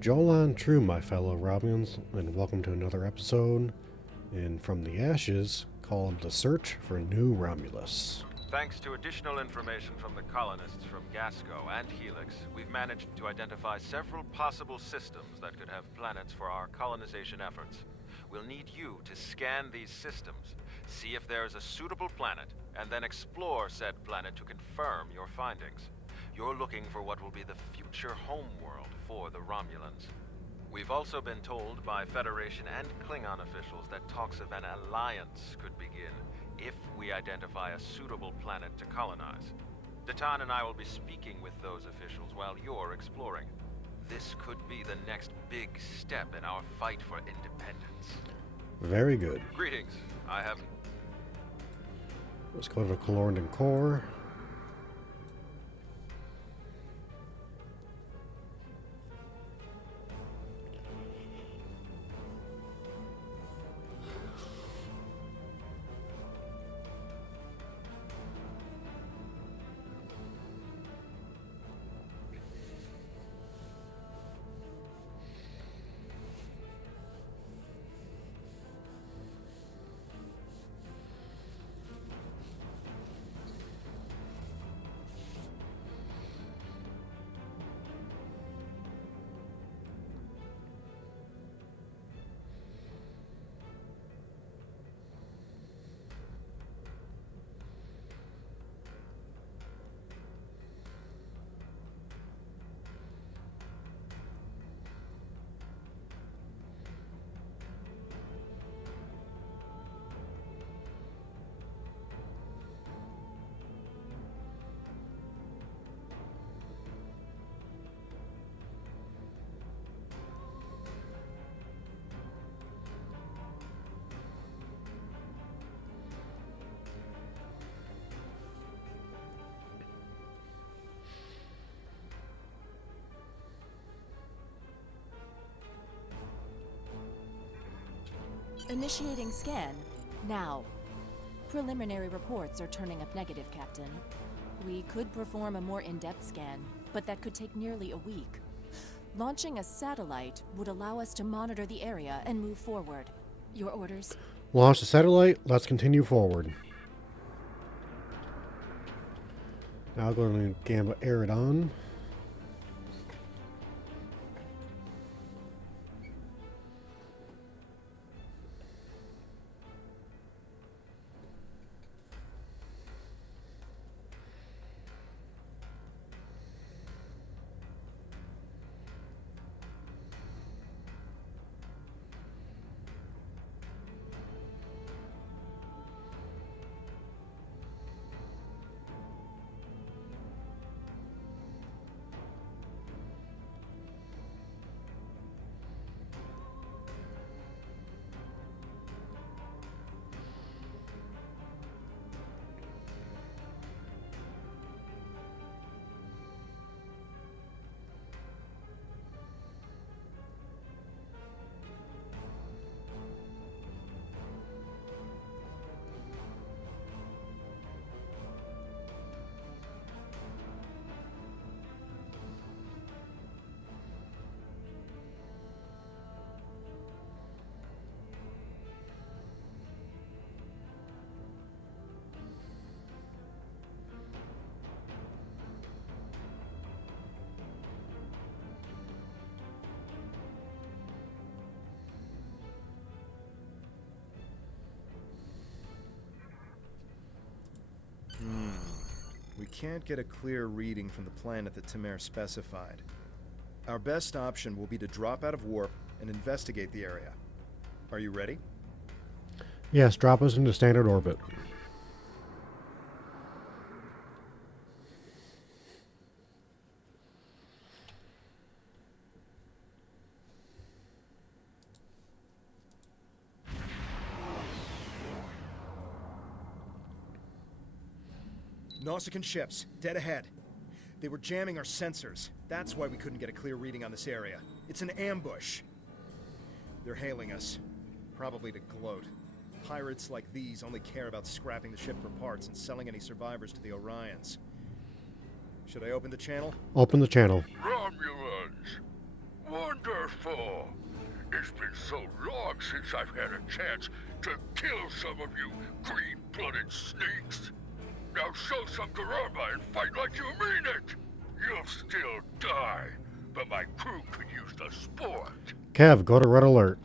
Jolan true, my fellow Romulans, and welcome to another episode in From the Ashes called The Search for New Romulus. Thanks to additional information from the colonists from Gasco and Helix, we've managed to identify several possible systems that could have planets for our colonization efforts. We'll need you to scan these systems, see if there's a suitable planet, and then explore said planet to confirm your findings. You're looking for what will be the future homeworld for the Romulans. We've also been told by Federation and Klingon officials that talks of an alliance could begin if we identify a suitable planet to colonize. Datan and I will be speaking with those officials while you're exploring. This could be the next big step in our fight for independence. Very good. Greetings. I haven't... Let's go to the Calorndon core. Initiating scan. Now. Preliminary reports are turning up negative, Captain. We could perform a more in-depth scan, but that could take nearly a week. Launching a satellite would allow us to monitor the area and move forward. Your orders? Launch the satellite. Let's continue forward. Now go to Gamba Eridon. We can't get a clear reading from the planet that Tamir specified. Our best option will be to drop out of warp and investigate the area. Are you ready? Yes, drop us into standard orbit. Nausicaan ships, dead ahead. They were jamming our sensors. That's why we couldn't get a clear reading on this area. It's an ambush. They're hailing us. Probably to gloat. Pirates like these only care about scrapping the ship for parts and selling any survivors to the Orions. Should I open the channel? Open the channel. Romulans! Wonder for? It's been so long since I've had a chance to kill some of you green-blooded sneaks. Now show some karma and fight like you mean it! You'll still die, but my crew could use the sport. Kev, go to red alert.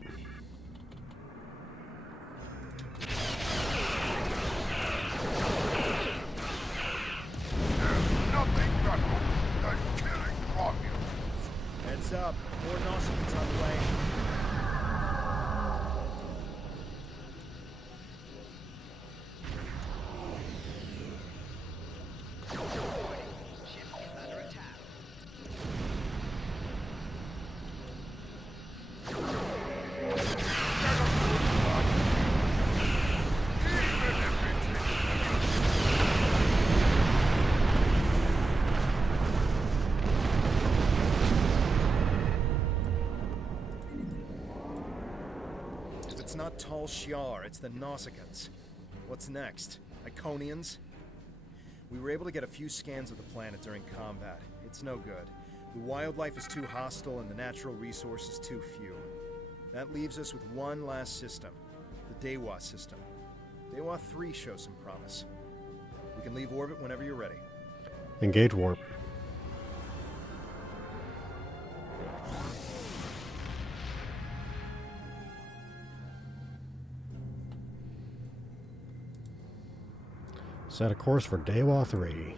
There's nothing better than killing Romulans. Heads up. More Nausicaans on the way. It's not Tal Shiar, it's the Nausicaans. What's next? Iconians? We were able to get a few scans of the planet during combat. It's no good. The wildlife is too hostile and the natural resources too few. That leaves us with one last system. The Dewa system. Dewa 3 shows some promise. We can leave orbit whenever you're ready. Engage warp. Set a course for Dewa 3.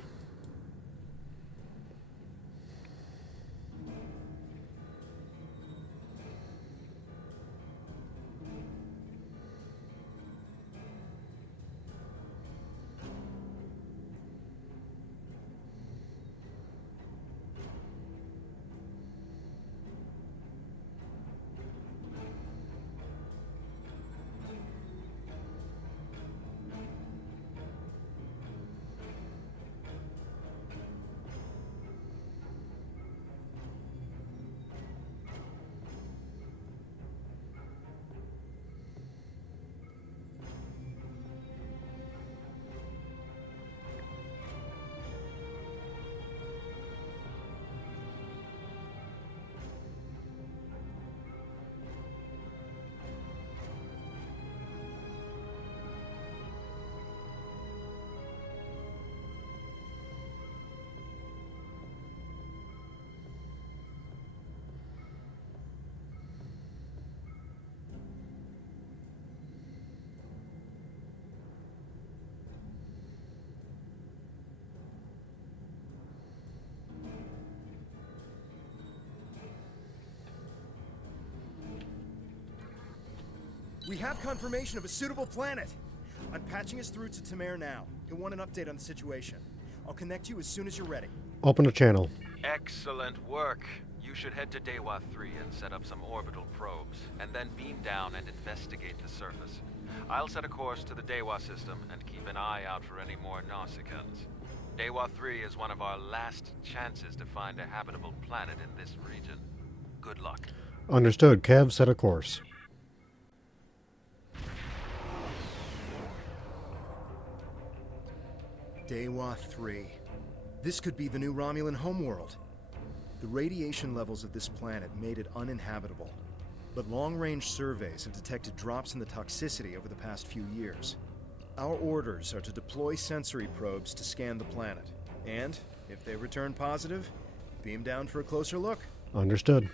We have confirmation of a suitable planet. I'm patching us through to Tamir now. He'll want an update on the situation. I'll connect you as soon as you're ready. Open a channel. Excellent work. You should head to Dewa 3 and set up some orbital probes, and then beam down and investigate the surface. I'll set a course to the Dewa system and keep an eye out for any more Nausicaans. Dewa 3 is one of our last chances to find a habitable planet in this region. Good luck. Understood. Kev, set a course. Dewa 3. This could be the new Romulan homeworld. The radiation levels of this planet made it uninhabitable. But long-range surveys have detected drops in the toxicity over the past few years. Our orders are to deploy sensory probes to scan the planet. And, if they return positive, beam down for a closer look. Understood.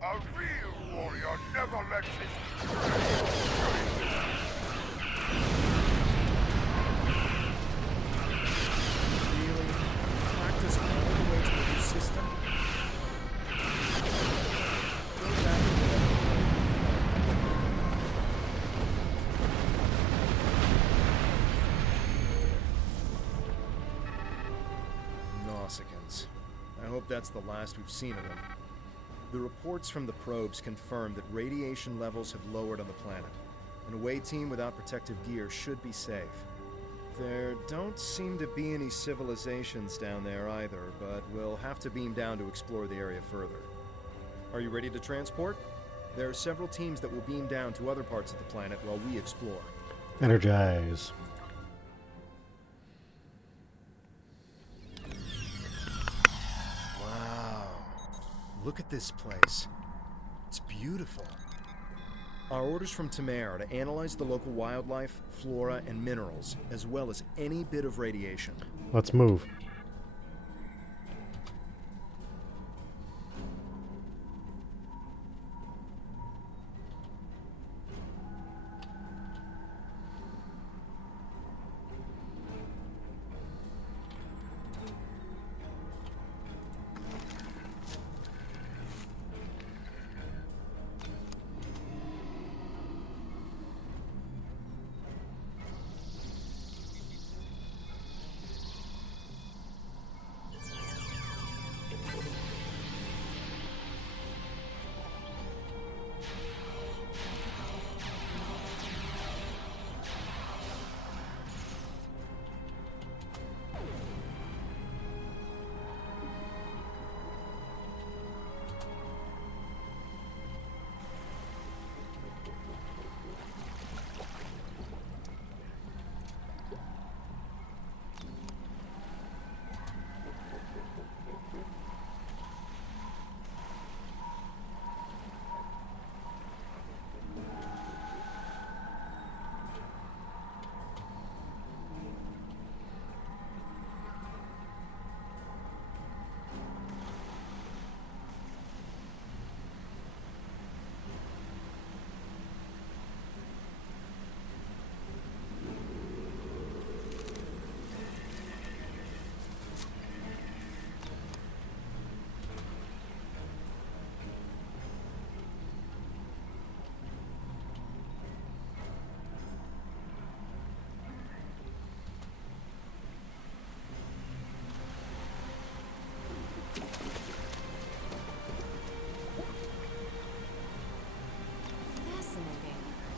A real warrior never lets his Really? Nausicaans. I hope that's the last we've seen of them. The reports from the probes confirm that radiation levels have lowered on the planet. An away team without protective gear should be safe. There don't seem to be any civilizations down there either, but we'll have to beam down to explore the area further. Are you ready to transport? There are several teams that will beam down to other parts of the planet while we explore. Energize. Wow. Look at this place. It's beautiful. Our orders from Tamer are to analyze the local wildlife, flora, and minerals, as well as any bit of radiation. Let's move.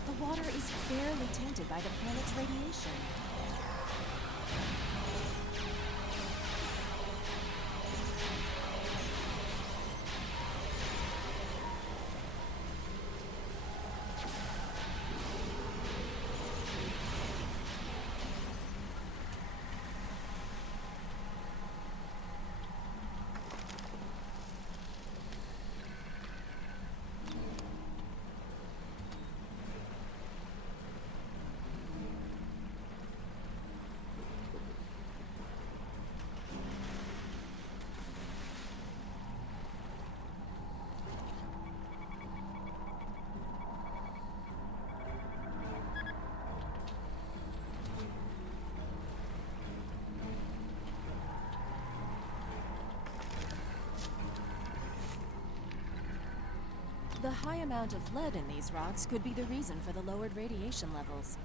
The water is barely tainted by the planet's radiation. The high amount of lead in these rocks could be the reason for the lowered radiation levels.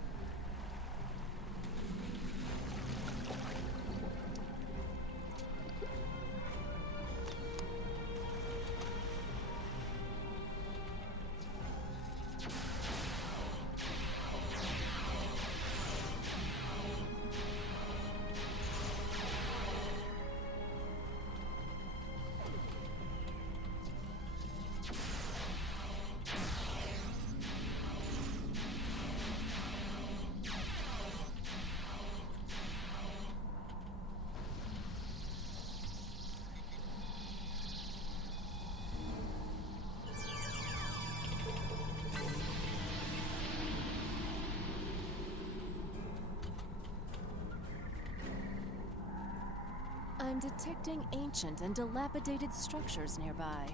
I'm detecting ancient and dilapidated structures nearby.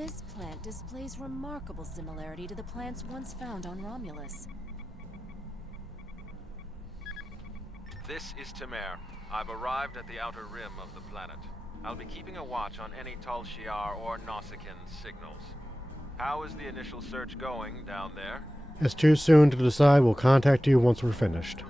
This plant displays remarkable similarity to the plants once found on Romulus. This is Temer. I've arrived at the outer rim of the planet. I'll be keeping a watch on any Tal Shiar or Nausicaan signals. How is the initial search going down there? It's too soon to decide. We'll contact you once we're finished.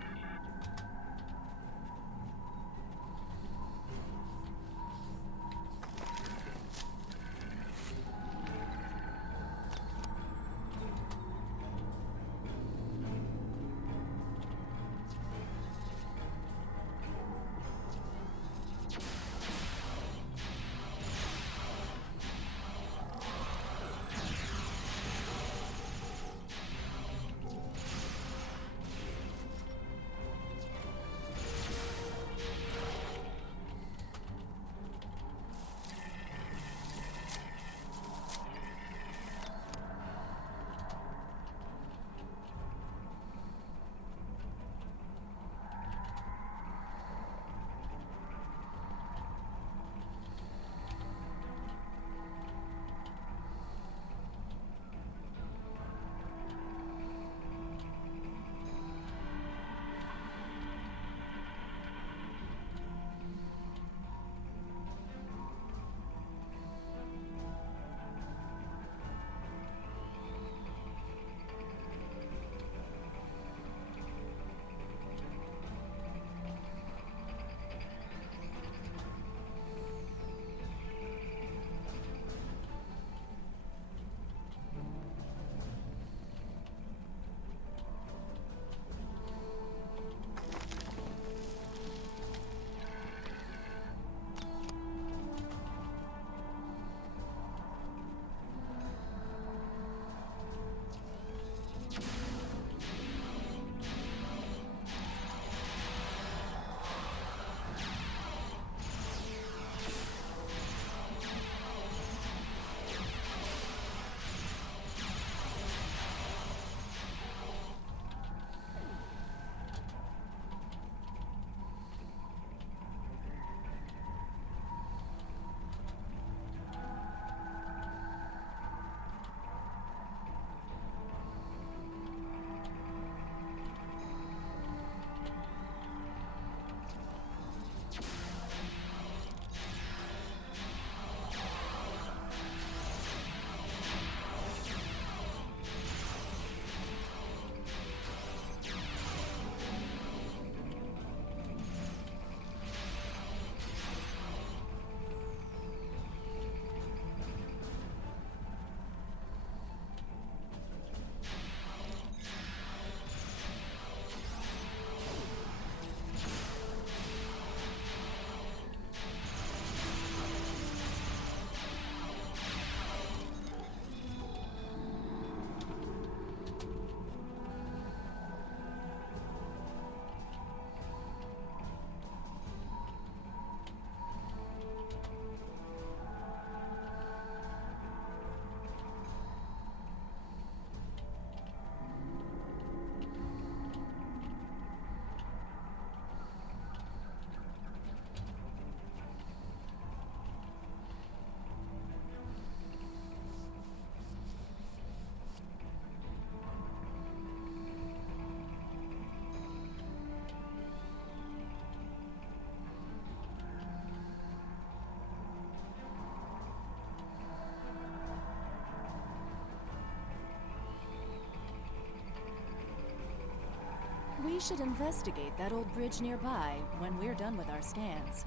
We should investigate that old bridge nearby when we're done with our scans.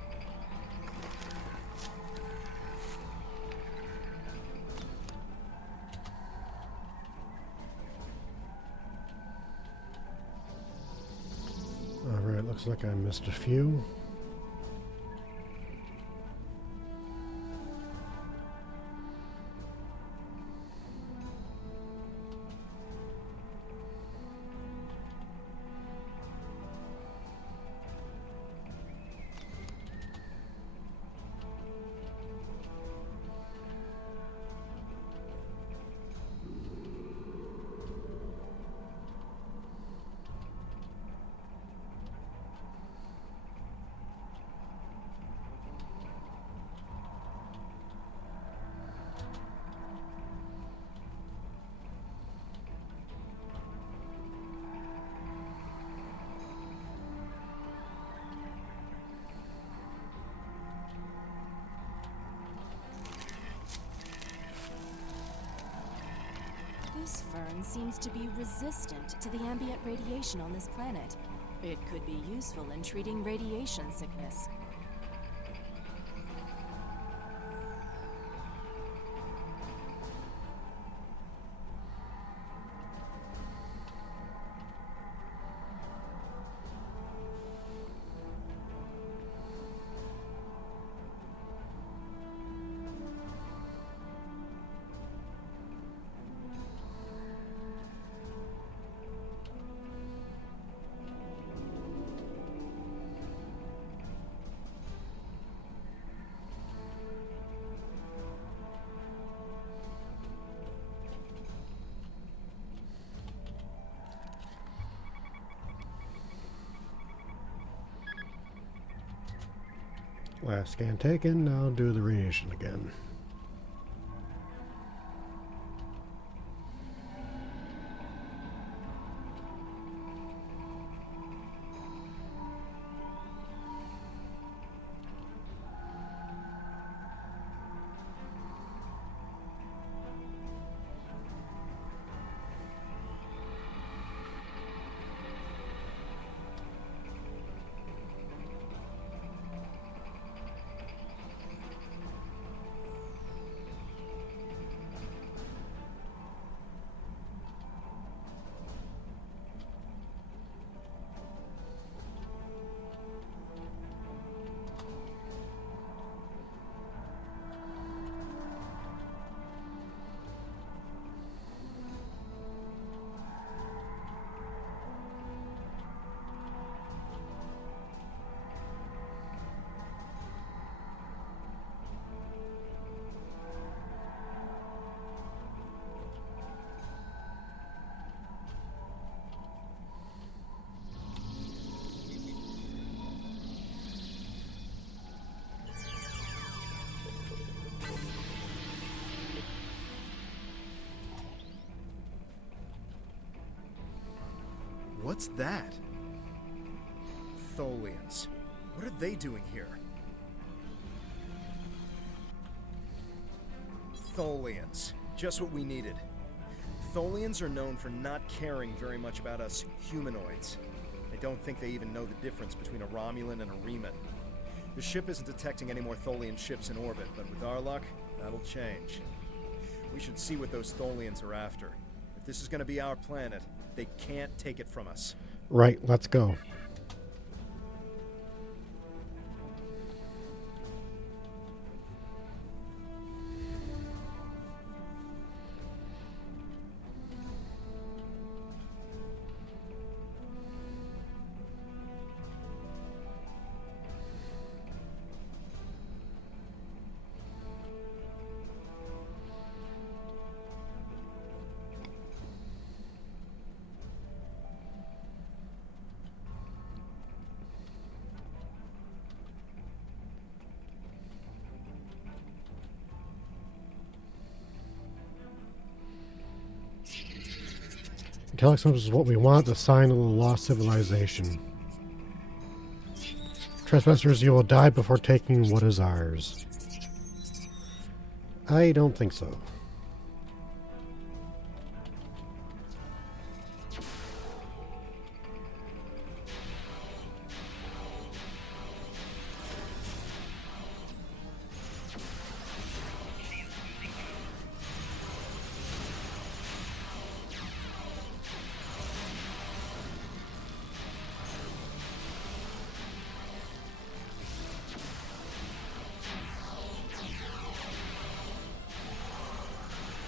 Alright, looks like I missed a few. fern seems to be resistant to the ambient radiation on this planet. It could be useful in treating radiation sickness. Last scan taken, now do the radiation again. What's that? Tholians. What are they doing here? Tholians. Just what we needed. Tholians are known for not caring very much about us humanoids. I don't think they even know the difference between a Romulan and a Reman. The ship isn't detecting any more Tholian ships in orbit, but with our luck, that'll change. We should see what those Tholians are after. If this is going to be our planet, they can't take it from us. Right, let's go. Telexum is what we want, the sign of the lost civilization. Trespassers, you will die before taking what is ours. I don't think so.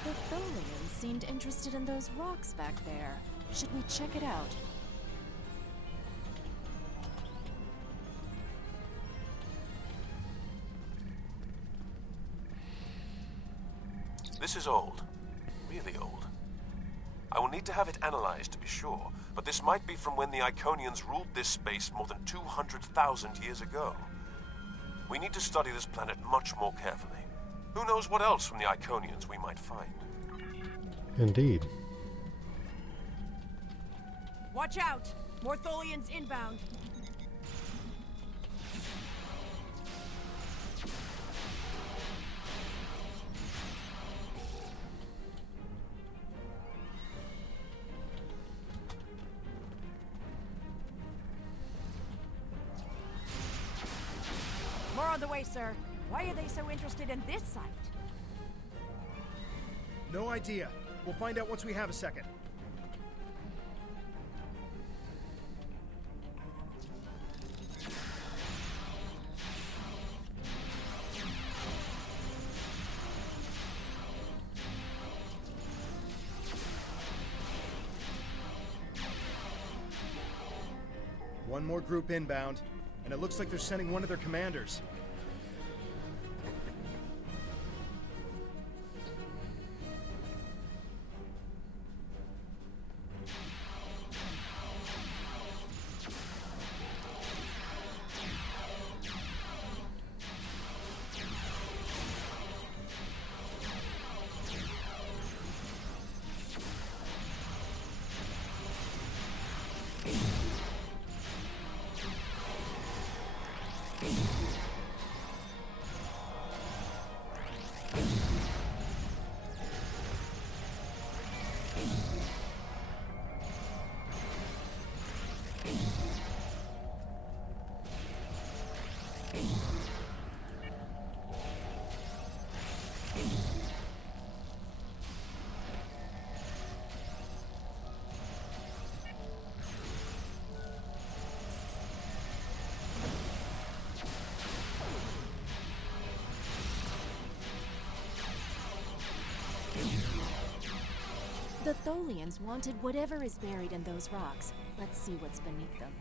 The Tholians seemed interested in those rocks back there. Should we check it out? This is old. Really old. I will need to have it analyzed to be sure, but this might be from when the Iconians ruled this space more than 200,000 years ago. We need to study this planet much more carefully. Who knows what else from the Iconians we might find? Indeed. Watch out! More Tholians inbound. on the way, sir. Why are they so interested in this site? No idea. We'll find out once we have a second. One more group inbound, and it looks like they're sending one of their commanders. The Tholians wanted whatever is buried in those rocks. Let's see what's beneath them.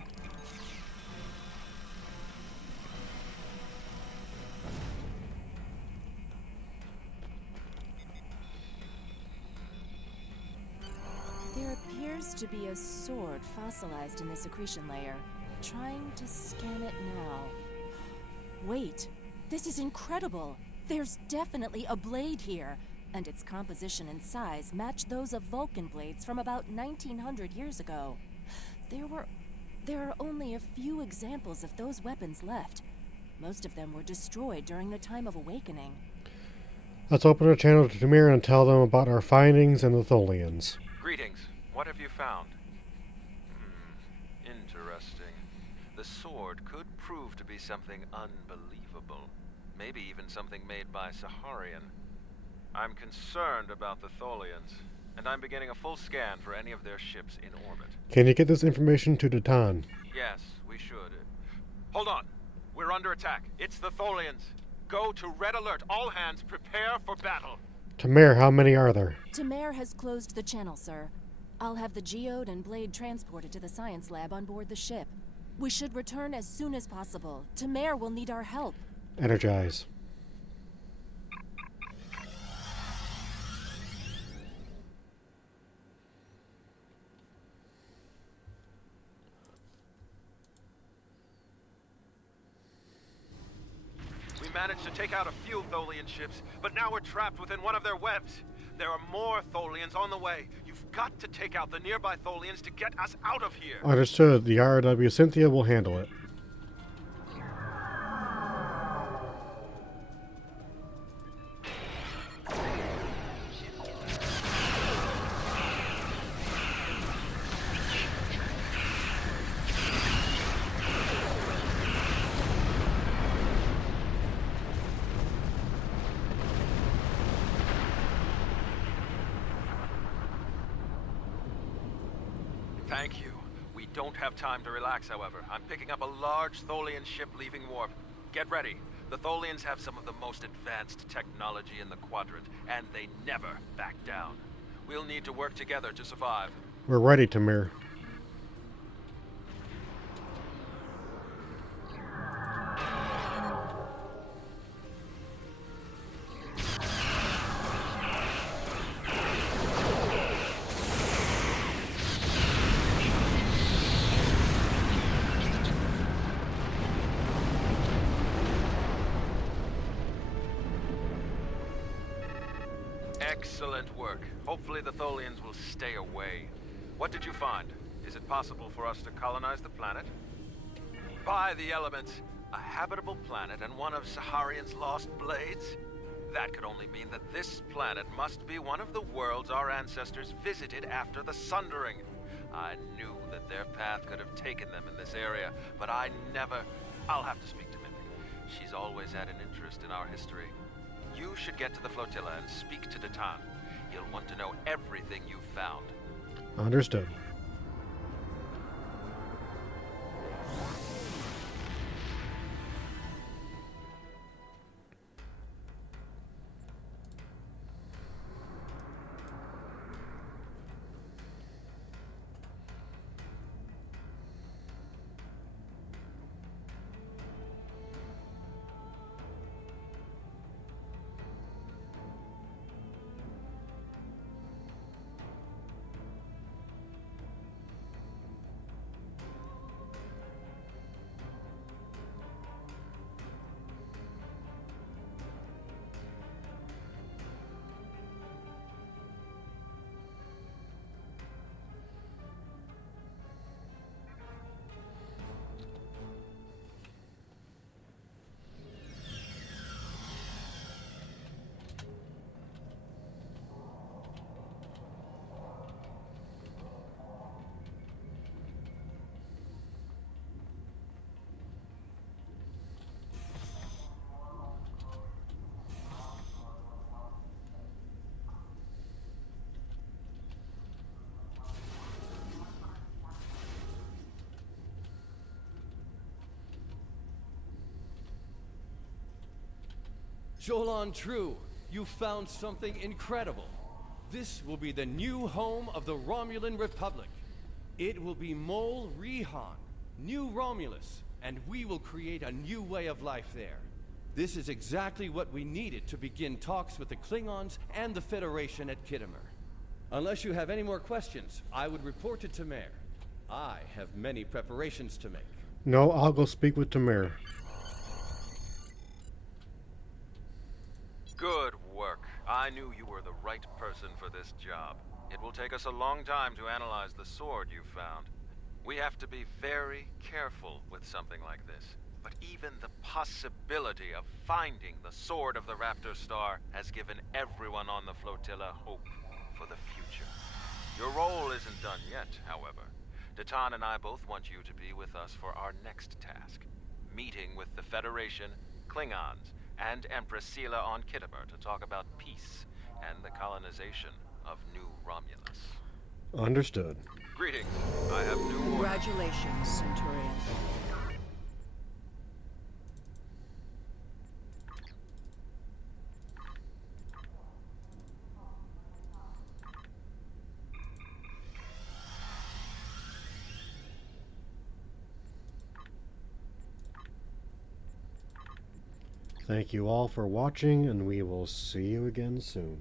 There appears to be a sword fossilized in this accretion layer. Trying to scan it now. Wait, this is incredible! There's definitely a blade here, and its composition and size match those of Vulcan blades from about 1900 years ago. There are only a few examples of those weapons left. Most of them were destroyed during the time of Awakening. Let's open a channel to Tamir and tell them about our findings and the Tholians. Greetings. What have you found? Interesting. The sword could prove to be something unbelievable. Maybe even something made by Saharian. I'm concerned about the Tholians, and I'm beginning a full scan for any of their ships in orbit. Can you get this information to Datan? Yes, we should. Hold on. We're under attack. It's the Tholians. Go to Red Alert. All hands prepare for battle. Tamir, how many are there? Tamir has closed the channel, sir. I'll have the geode and blade transported to the science lab on board the ship. We should return as soon as possible. Tamir will need our help. Energize. We managed to take out a few Tholian ships, but now we're trapped within one of their webs. There are more Tholians on the way. You've got to take out the nearby Tholians to get us out of here. Understood. The RW Cynthia will handle it. Thank you. We don't have time to relax, however. I'm picking up a large Tholian ship leaving warp. Get ready. The Tholians have some of the most advanced technology in the quadrant, and they never back down. We'll need to work together to survive. We're ready, Tamir. Excellent work. Hopefully the Tholians will stay away. What did you find? Is it possible for us to colonize the planet? By the elements, a habitable planet and one of Saharian's lost blades? That could only mean that this planet must be one of the worlds our ancestors visited after the Sundering. I knew that their path could have taken them in this area, but I never... I'll have to speak to Mimic. She's always had an interest in our history. You should get to the flotilla and speak to Datan. He'll want to know everything you've found. Understood. Jolan True, you found something incredible. This will be the new home of the Romulan Republic. It will be Mol Rihan, New Romulus, and we will create a new way of life there. This is exactly what we needed to begin talks with the Klingons and the Federation at Khitomer. Unless you have any more questions, I would report to Tamer. I have many preparations to make. No, I'll go speak with Tamer. Good work. I knew you were the right person for this job. It will take us a long time to analyze the sword you found. We have to be very careful with something like this. But even the possibility of finding the sword of the Raptor Star has given everyone on the flotilla hope for the future. Your role isn't done yet, however. Datan and I both want you to be with us for our next task. Meeting with the Federation, Klingons, and Empress Sela on Khitomer to talk about peace and the colonization of New Romulus. Understood. Greetings. I have new orders. Congratulations, Centurion. Thank you all for watching, and we will see you again soon.